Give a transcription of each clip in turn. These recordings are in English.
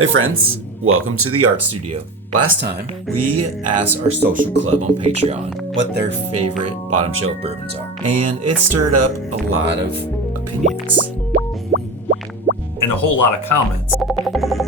Hey friends, welcome to the Art Studio. Last time, we asked our social club on Patreon what their favorite bottom shelf bourbons are, and it stirred up a lot of opinions. And a whole lot of comments.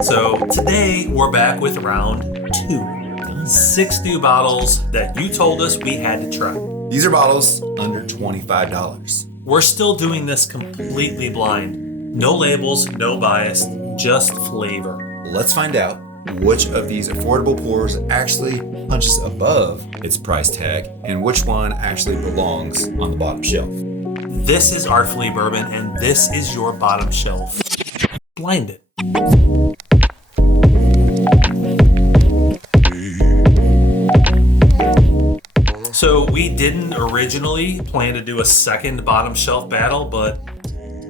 So today, we're back with round 2. 6 new bottles that you told us we had to try. These are bottles under $25. We're still doing this completely blind. No labels, no bias, just flavor. Let's find out which of these affordable pours actually punches above its price tag and which one actually belongs on the bottom shelf. This is Artfully Bourbon, and this is your bottom shelf. Blind it. So we didn't originally plan to do a second bottom shelf battle, but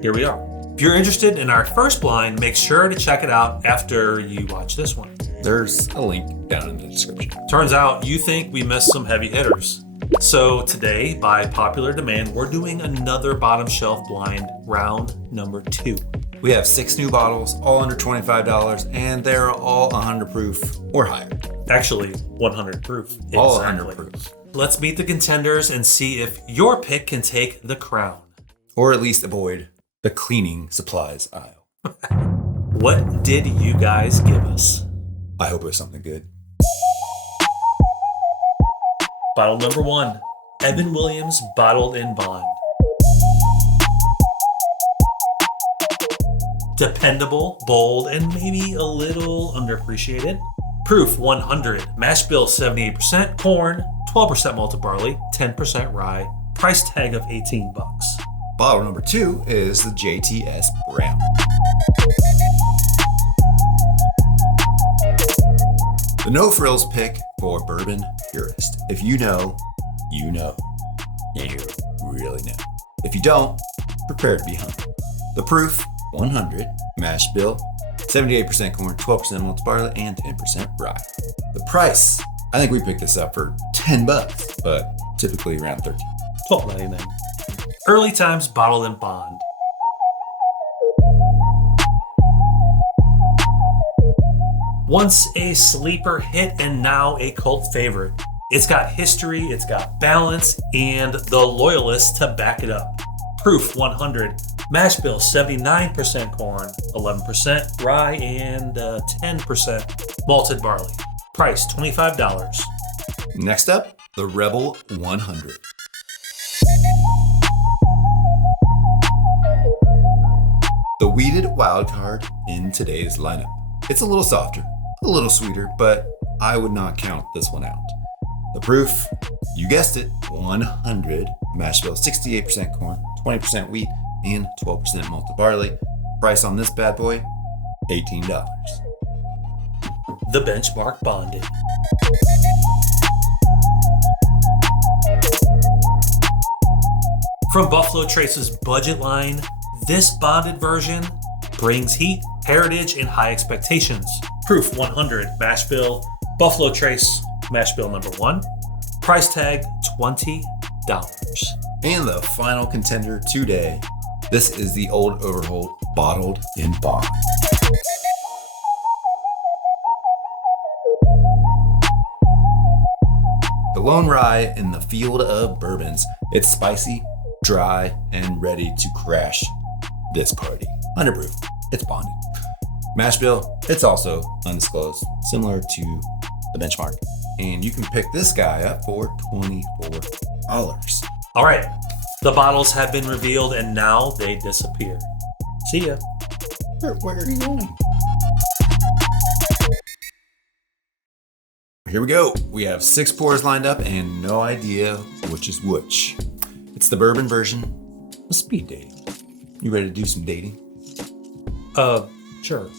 here we are. If you're interested in our first blind, make sure to check it out after you watch this one. There's a link down in the description. Turns out you think we missed some heavy hitters. So today, by popular demand, we're doing another bottom shelf blind, round number 2. We have 6 new bottles, all under $25, and they're all 100 proof or higher. Actually, 100 proof. All Exactly. 100 proof. Let's meet the contenders and see if your pick can take the crown. Or at least avoid the cleaning supplies aisle. What did you guys give us? I hope it was something good. Bottle number 1, Evan Williams Bottled in Bond. Dependable, bold, and maybe a little underappreciated. Proof 100, mash bill 78% corn, 12% malted barley, 10% rye, price tag of $18. Bottle number 2 is the JTS Brown. The no frills pick for bourbon purist. If you know, you know. You really know. If you don't, prepare to be hungry. The proof 100, mash bill 78% corn, 12% malted barley, and 10% rye. The price, I think we picked this up for $10, but typically around $13. $12.99. Early Times Bottled in Bond. Once a sleeper hit and now a cult favorite. It's got history, it's got balance, and the loyalists to back it up. Proof 100, mash bill 79% corn, 11% rye, and 10% malted barley. Price $25. Next up, the Rebel 100. The weeded wildcard in today's lineup. It's a little softer, a little sweeter, but I would not count this one out. The proof, you guessed it, 100, mash bill 68% corn, 20% wheat, and 12% malted barley. Price on this bad boy, $18. The Benchmark Bonded. From Buffalo Trace's budget line, this bonded version brings heat, heritage, and high expectations. Proof 100, mash bill, Buffalo Trace, mash bill number 1. Price tag $20. And the final contender today, this is the Old Overholt Bottled in Bond. The lone rye in the field of bourbons. It's spicy, dry, and ready to crash this party. 100 proof, it's bonded. Mash bill, it's also undisclosed, similar to the Benchmark. And you can pick this guy up for $24. All right, the bottles have been revealed and now they disappear. See ya. Where are you going? Here we go. We have 6 pours lined up and no idea which is which. It's the bourbon version of speed dating. You ready to do some dating? Sure.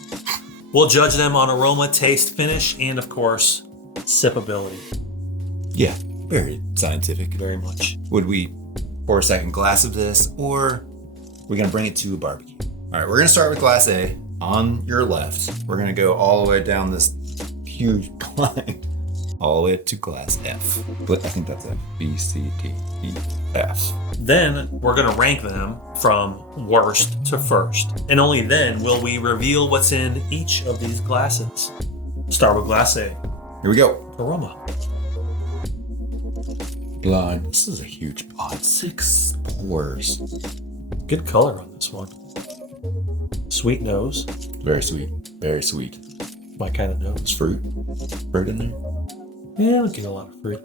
We'll judge them on aroma, taste, finish, and of course, sipability. Yeah, very scientific. Very much. Would we pour a second glass of this, or are we gonna bring it to a barbecue? All right, we're gonna start with glass A on your left. We're gonna go all the way down this huge line all the way to glass F. But I think that's F. B, C, D, E, F. Then we're going to rank them from worst to first. And only then will we reveal what's in each of these glasses. Start with glass A. Here we go. Aroma. Blind. This is a huge pot. 6 pours. Good color on this one. Sweet nose. Very sweet. Very sweet. My kind of nose. Fruit. Fruit in there. Yeah, I get a lot of fruit.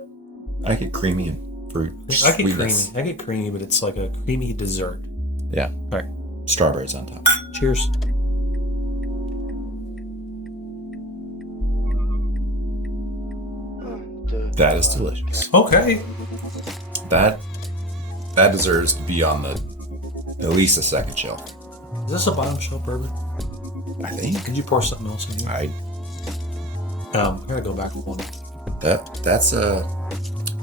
I get creamy and fruit. I get Sweetness. creamy. I get creamy, but it's like a creamy dessert. Yeah. All right. Strawberries on top. Cheers. That is delicious. Okay. That deserves to be on the at least the second shelf. Is this a bottom shelf bourbon? I think. Could you pour something else in here? I gotta go back one. that's a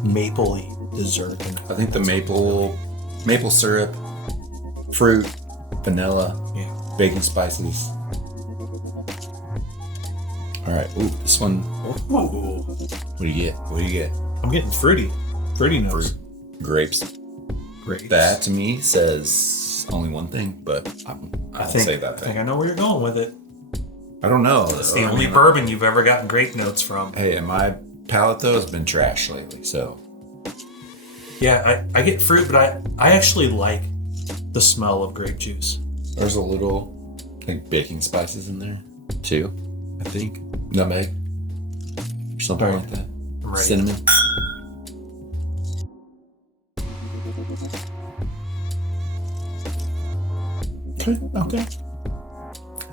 Mapley dessert. I think the maple syrup, fruit, vanilla, Yeah. baking spices. All right. Ooh, this one. Ooh. What do you get? What do you get? I'm getting fruity. Fruity nose. Fruit. Grapes. Great. That to me says only one thing, but I'll say that I think thing. I know where you're going with it. I don't know. It's the only bourbon you've ever gotten grape notes from. Hey, and my palate though has been trash lately, so. Yeah, I get fruit, but I actually like the smell of grape juice. There's a little, like, baking spices in there too, I think. Nutmeg. Or something Right. like that. I'm ready. Cinnamon. Okay.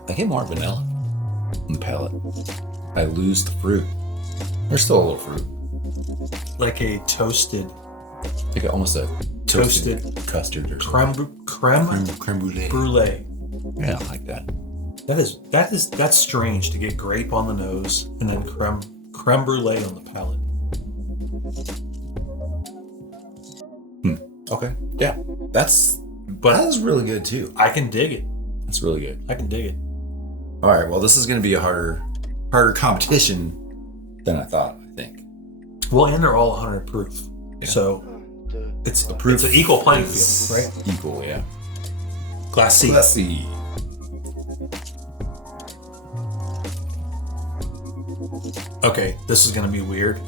I get more vanilla on the palate. I lose the fruit. There's still a little fruit. Like a toasted Like almost a toasted custard or something. creme brulee. brulee. Yeah, I like that. That's strange to get grape on the nose and then creme brulee on the palate. Okay. Yeah. That is really good too. I can dig it. That's really good. I can dig it. All right. Well, this is going to be a harder competition than I thought, I think. Well, and they're all 100 proof. Yeah. So it's The proof it's an equal playing is field, right? Equal, yeah. Glass C. Let's see. Okay, this is going to be weird,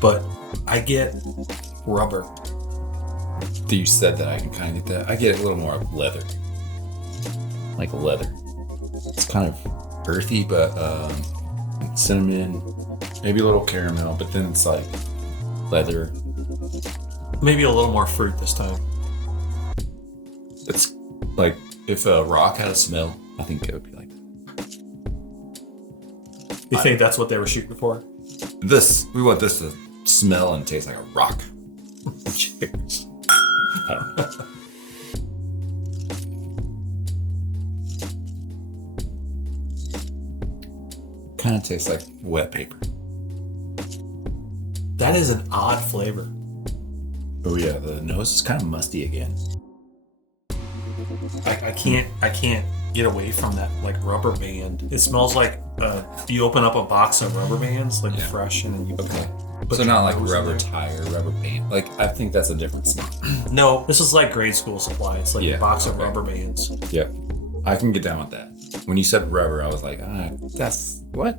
but I get rubber. You said that I can kind of get that. I get a little more leather. Like leather. It's kind of earthy, but cinnamon, maybe a little caramel, but then it's like leather. Maybe a little more fruit this time. It's like if a rock had a smell, I think it would be like that. You think that's what they were shooting for? We want this to smell and taste like a rock. Cheers. I don't know. Kind of tastes like wet paper. That is an odd flavor. Oh yeah, the nose is kind of musty again. I can't get away from that like rubber band. It smells like you open up a box of rubber bands, like Yeah. fresh, and then you Okay. put So your not like nose in rubber there. tire, rubber band. Like I think that's a different smell. No, this is like grade school supply. It's like Yeah, a box of okay. rubber bands. Yep. I can get down with that. When you said rubber, I was like, that's what?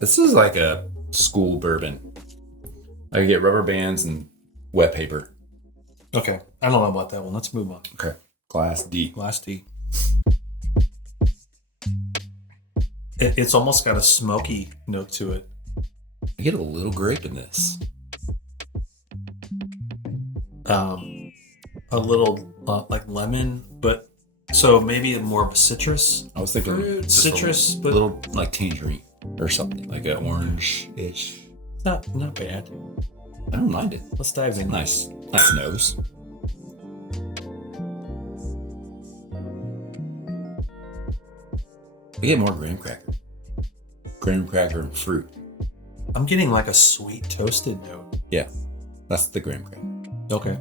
This is like a school bourbon. I get rubber bands and wet paper. Okay, I don't know about that one. Let's move on. Okay. Glass D. Glass D. It's almost got a smoky note to it. I get a little grape in this. A little like lemon, but so maybe more of a citrus. I was thinking Fruit, just citrus, a but little like tangerine or something, like an orange-ish. not bad. I don't mind it. Let's dive in. Nice nose. I get more graham cracker and fruit. I'm getting like a sweet toasted note. Yeah, that's the graham cracker. Okay,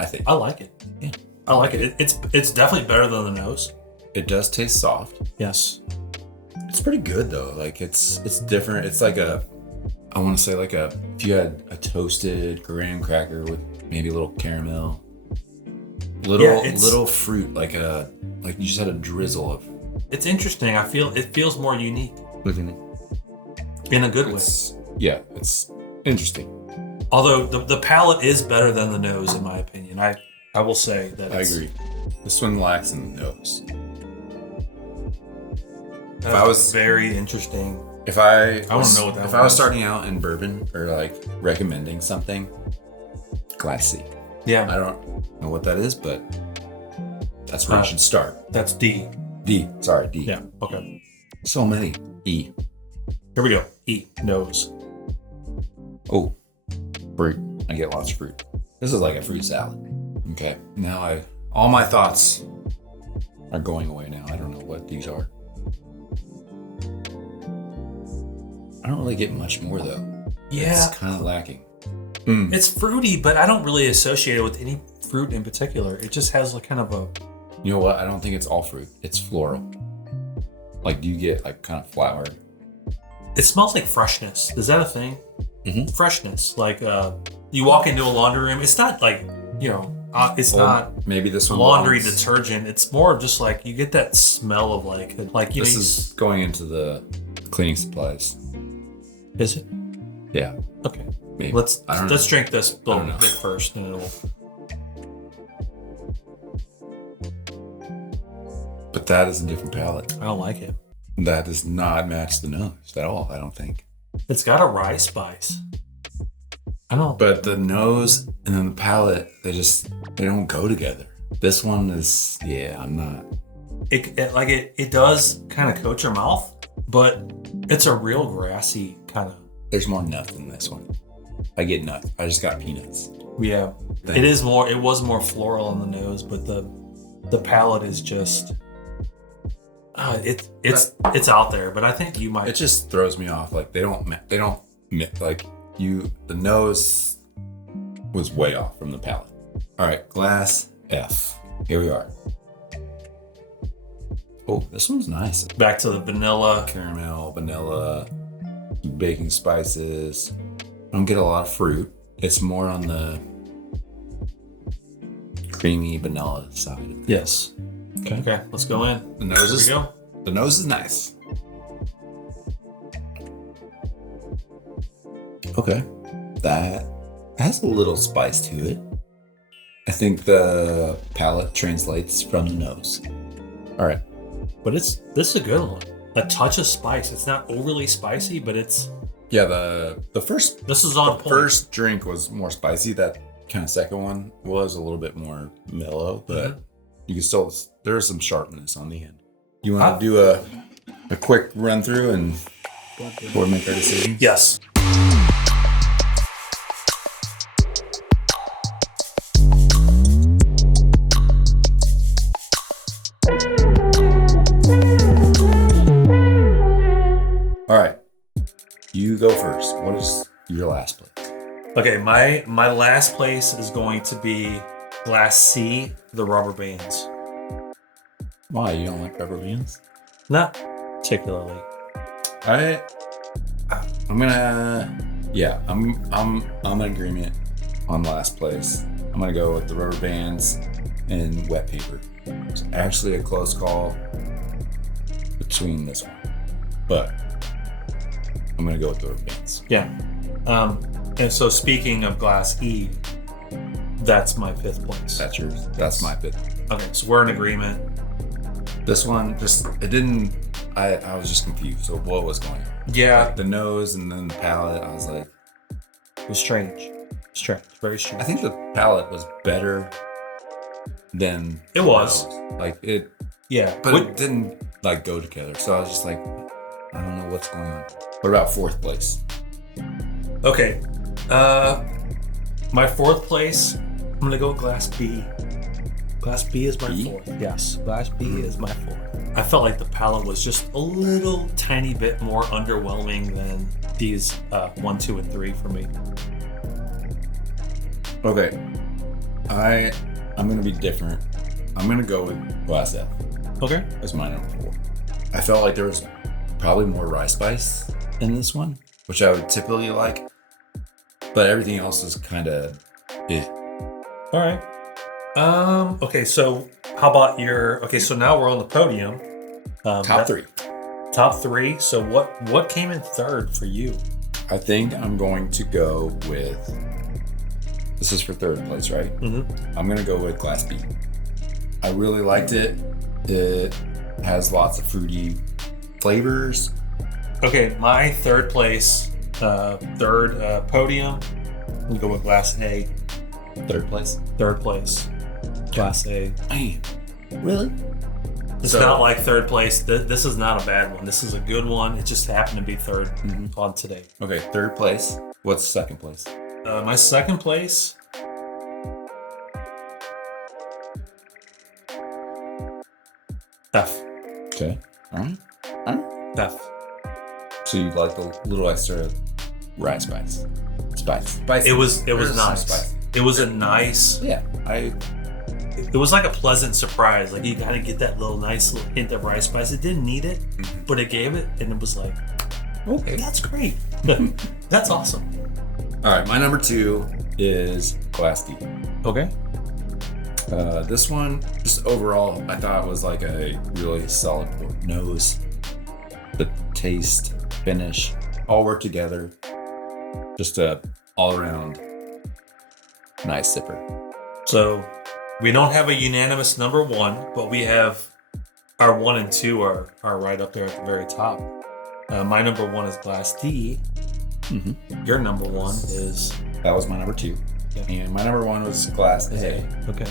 I think I like it. Yeah. I like it. It's definitely better than the nose. it does taste soft. Yes. It's pretty good though. Like it's different. It's like I want to say like if you had a toasted graham cracker with maybe a little caramel, little fruit, like you just had a drizzle of. It's interesting. I feel it feels more unique. In a good way. Yeah, it's interesting. Although the palate is better than the nose, in my opinion. I will say that. I agree. This one lacks in the nose. If I was very interesting. If I want to know what that. If I was starting out in bourbon or like recommending something, Class C. Yeah. I don't know what that is, but that's where you should start. That's D. D. Sorry, D. Yeah. Okay. So many. E. Here we go. E. Nose. Oh, fruit. I get lots of fruit. This is like a fruit salad. Okay. Now all my thoughts are going away now. I don't know what these are. I don't really get much more though. Yeah. It's kind of lacking. It's fruity, but I don't really associate it with any fruit in particular. It just has like kind of a. You know what? I don't think it's all fruit. It's floral. Like, do you get like kind of flower? It smells like freshness. Is that a thing? Mm-hmm. Freshness. Like you walk into a laundry room. It's not like, it's not maybe this one laundry detergent. It's more of just like you get that smell of like this is going into the cleaning supplies. Is it? Yeah. Okay. Maybe. Let's drink this little bit first, and it'll. But that is a different palate. I don't like it. That does not match the nose at all. I don't think. It's got a rye spice. I don't. But the nose and then the palate, they don't go together. This one is, I'm not. It does kind of coat your mouth, but it's a real grassy kind of. There's more nuts in this one. I get nuts. I just got peanuts. Yeah, it was more floral on the nose, but the palate is just. It's out there, but I think you might. It just throws me off. Like they don't like you. The nose was way off from the palate. All right, glass F. Here we are. Oh, this one's nice. Back to the vanilla, caramel, vanilla, baking spices. I don't get a lot of fruit. It's more on the creamy vanilla side. Yes. Okay, let's go in. The nose Here we go. The nose is nice. Okay. That has a little spice to it. I think the palate translates from the nose. All right. But this is a good one. A touch of spice. It's not overly spicy, but it's. Yeah, the first. This is on point. First drink was more spicy. That kind of second one was a little bit more mellow, but you can still. There's some sharpness on the end. You want to do a quick run through and before we make our decision? Yes. All right. You go first. What is your last place? Okay, my last place is going to be Glass C, the rubber bands. Why, you don't like rubber bands? Not particularly. I'm in agreement on last place. I'm gonna go with the rubber bands and wet paper. It's actually a close call between this one, but I'm gonna go with the rubber bands. Yeah. And so speaking of Glass E, that's my fifth place. That's yours. That's my fifth. Okay, so we're in agreement. This one I was just confused of what was going on. Yeah. Like the nose and then the palate, I was like, it was strange. Very strange. I think the palate was better than it was. Like it. Yeah. But it didn't like go together. So I was just like, I don't know what's going on. What about fourth place? Okay. My fourth place, I'm gonna go with Glass B. Glass B is my fourth. Yes, Glass B is my fourth. I felt like the palate was just a little tiny bit more underwhelming than these 1, 2, and 3 for me. Okay. I'm gonna be different. I'm gonna go with Glass F. Okay. As my number 4. I felt like there was probably more rye spice in this one. which I would typically like, but everything else is kind of All right. Okay, so how about so now we're on the podium. top three. Top three. So what came in third for you? I think I'm going to go with, this is for third place, right? Mm-hmm. I'm going to go with Glass B. I really liked it. It has lots of fruity flavors. Okay, my third place, third podium, we go with Glass A. Third place? Third place. Glass A. Man, really? It's not like third place. This is not a bad one. This is a good one. It just happened to be third on today. Okay, third place. What's second place? My second place. F. Okay. All right. F. So you like the little extra rye spice? Spice. It was There's nice. some spice. It was a nice. Yeah. It was like a pleasant surprise. Like you gotta get that nice little hint of rice spice. It didn't need it, but it gave it, and it was like, okay, that's great. That's awesome. All right. My number 2 is Glass D. Okay. This one, just overall, I thought was like a really solid nose. The taste, finish, all work together. Just a all-around nice sipper. So we don't have a unanimous number 1, but we have our 1 and 2 are right up there at the very top. My number 1 is Glass D. Mm-hmm. Your number 1 is. That was my number 2. Yeah. And my number 1 was Glass A. Okay.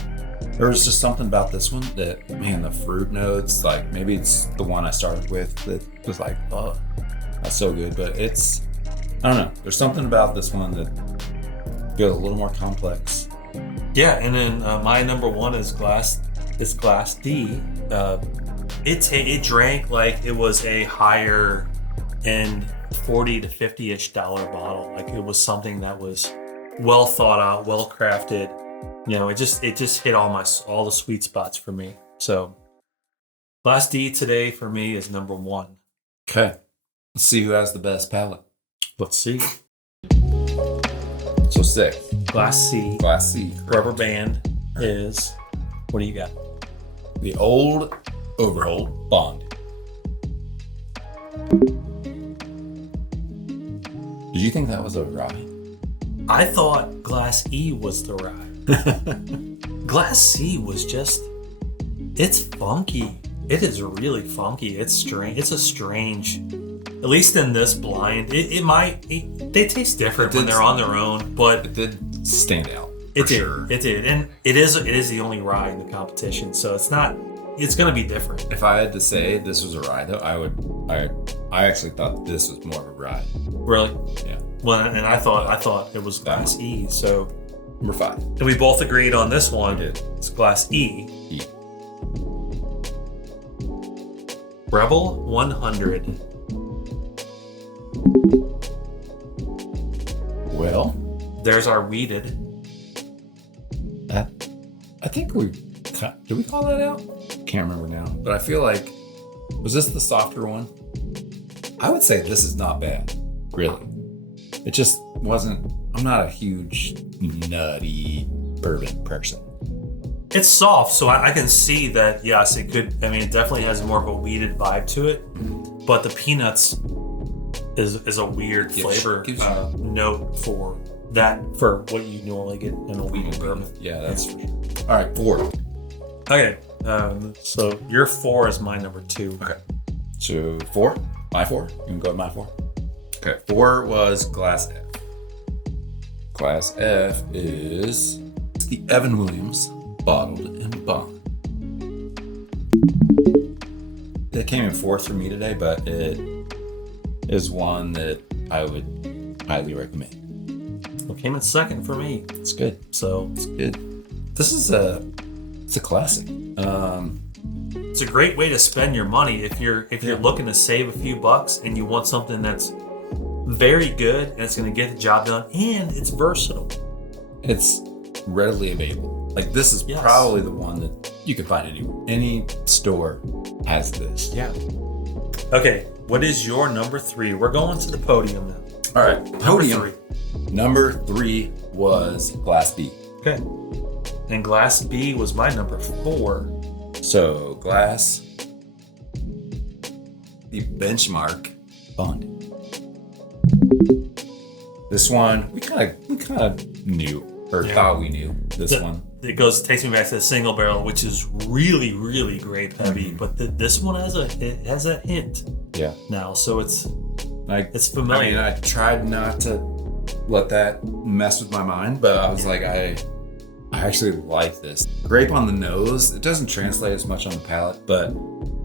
There was just something about this one that, man, the fruit notes, like maybe it's the one I started with that was like, oh, that's so good. But it's, I don't know. There's something about this one that feels a little more complex. Yeah, and then my number 1 is Glass D. It drank like it was a higher end $40 to $50-ish bottle. Like it was something that was well thought out, well crafted. You know, it just hit all the sweet spots for me. So Glass D today for me is number 1. Okay. Let's see who has the best palate. Let's see. So 6. Glass C. Glass C. Rubber band is, what do you got? The old overhold bond. Did you think that was a rye? I thought Glass E was the rye. Glass C was just, it's funky. It is really funky. It's strange. It's a strange, at least in this blind, they taste different when they're on their own, but it did stand out. It did. And it is the only rye in the competition. So it's going to be different. If I had to say this was a rye though, I actually thought this was more of a rye. Really? Yeah. Well, and I thought it was Glass E. So Number 5. and we both agreed on this one. We did. It's Glass E. E. Rebel 100. Well, There's our weeded. I think did we call that out? Can't remember now, but I feel like, was this the softer one? I would say this is not bad, really. It just wasn't, I'm not a huge nutty bourbon person. It's soft, so I can see that, yes, it could, it definitely has more of a weeded vibe to it, but the peanuts is a weird flavor note for what you normally get in a weeded bourbon. Yeah, that's for sure. All right, 4. Okay, so your 4 is my number 2. Okay. So 4, my 4. You can go with my 4. Okay, 4 was Glass F. Glass F is the Evan Williams Bottled and Bond. It came in 4th for me today, but it is one that I would highly recommend. It came in 2nd for me. It's good. So It's good. This is it's a classic. it's a great way to spend your money if you're looking to save a few bucks and you want something that's very good and it's going to get the job done and it's versatile. It's readily available. Like this is probably the one that you can find anywhere. Any store has this. Yeah. Okay, what is your number 3? We're going to the podium now. All right, podium. Number 3. Number 3 was Glass D. Okay. And Glass B was my number 4. So Glass, the benchmark bond. This one we kind of knew or thought we knew. This one. It takes me back to the single barrel, which is really, really grape heavy. Mm-hmm. But this one has a hint. Yeah. Now, so it's familiar. I mean, I tried not to let that mess with my mind, but I was like, I actually like this. Grape on the nose. It doesn't translate as much on the palate, but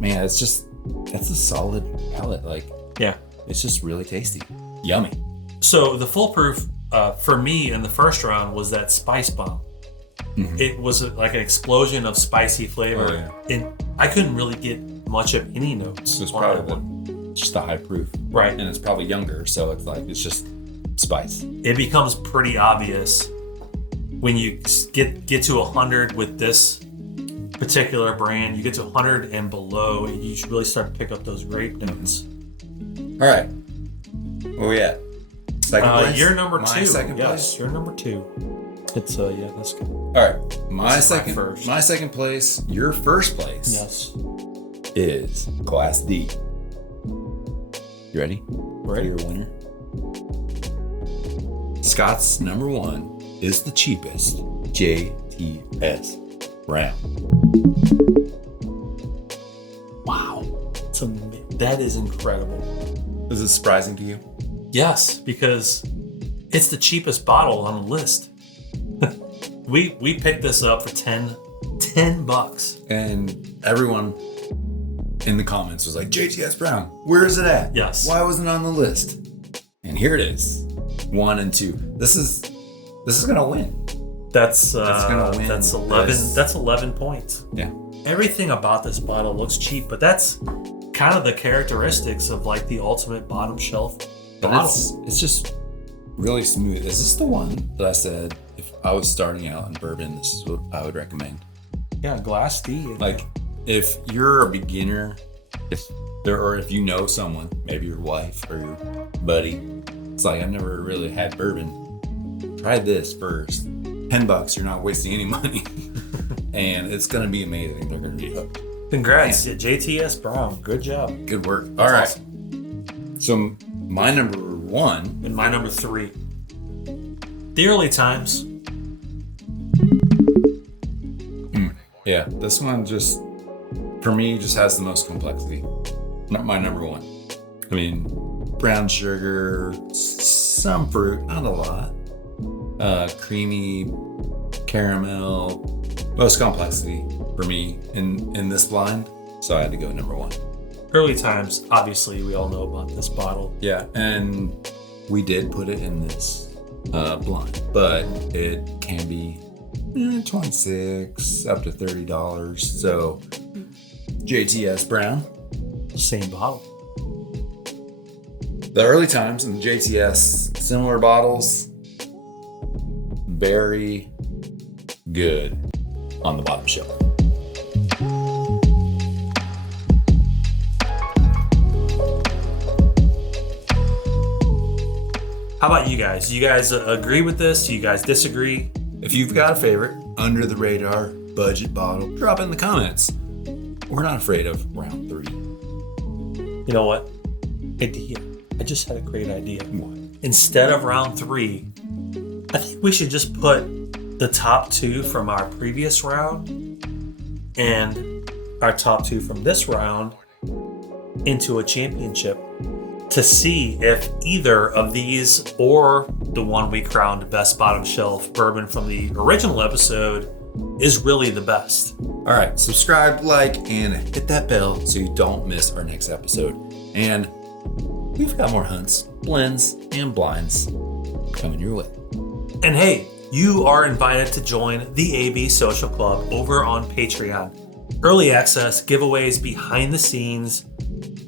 man, it's a solid palate. Like, yeah, it's just really tasty. Yummy. So the full proof for me in the first round was that spice bomb. Mm-hmm. It was like an explosion of spicy flavor. Oh, yeah. And I couldn't really get much of any notes. It's probably just the high proof. Right. And it's probably younger, so it's just spice. It becomes pretty obvious when you get to 100 with this particular brand. You get to 100 and below, and you really start to pick up those grape notes. All right. Where we at? Second place? You're number 2. Second place? Yes, you're number 2. It's that's good. All right. My second place, your first place. Yes. Is Glass D. You ready? Ready. Your winner. Scott's number 1 is the cheapest JTS Brown. Wow. That is incredible. Is it surprising to you? Yes, because it's the cheapest bottle on the list. we picked this up for $10. And everyone in the comments was like, JTS Brown, where is it at? Yes. Why wasn't it on the list? And here it is. 1 and 2. This is gonna win. That's gonna win. That's 11. That's 11 points. Yeah. Everything about this bottle looks cheap, but that's kind of the characteristics of like the ultimate bottom shelf bottle. It's just really smooth. Is this the one that I said if I was starting out in bourbon, this is what I would recommend? Yeah, Glass D. Like, if you're a beginner, if you know someone, maybe your wife or your buddy, it's like, I've never really had bourbon. Try this first. $10, you're not wasting any money. And it's gonna be amazing. They're gonna be hooked. Congrats, JTS Brown. Good job. Good work. That's all right. Awesome. So my number 1 and my number 3. The early times. Yeah, this one just, for me, just has the most complexity. Not my number 1. I mean, brown sugar, some fruit, not a lot. Creamy caramel, most complexity for me in this blend. So I had to go number 1. Early times, obviously, we all know about this bottle. Yeah, and we did put it in this blind, but it can be $26 up to $30. So JTS Brown, Same bottle. the early times in the JTS, similar bottles, very good on the bottom shelf. How about you guys? Do you guys agree with this? Do you guys disagree? If you've got a favorite under the radar budget bottle, drop it in the comments. We're not afraid of round 3. You know what? Idea. I just had a great idea. What? Instead of round 3, I think we should just put the top 2 from our previous round and our top 2 from this round into a championship to see if either of these or the one we crowned best bottom shelf bourbon from the original episode is really the best. All right, subscribe, like, and hit that bell so you don't miss our next episode. And we've got more hunts, blends, and blinds coming your way. And hey, you are invited to join the AB Social Club over on Patreon. Early access, giveaways behind the scenes,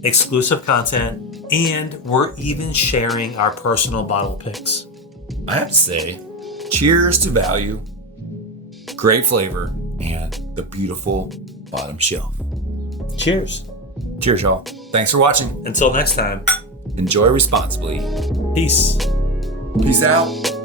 exclusive content, and we're even sharing our personal bottle picks. I have to say, cheers to value, great flavor, and the beautiful bottom shelf. Cheers. Cheers, y'all. Thanks for watching. Until next time. Enjoy responsibly. Peace. Peace out.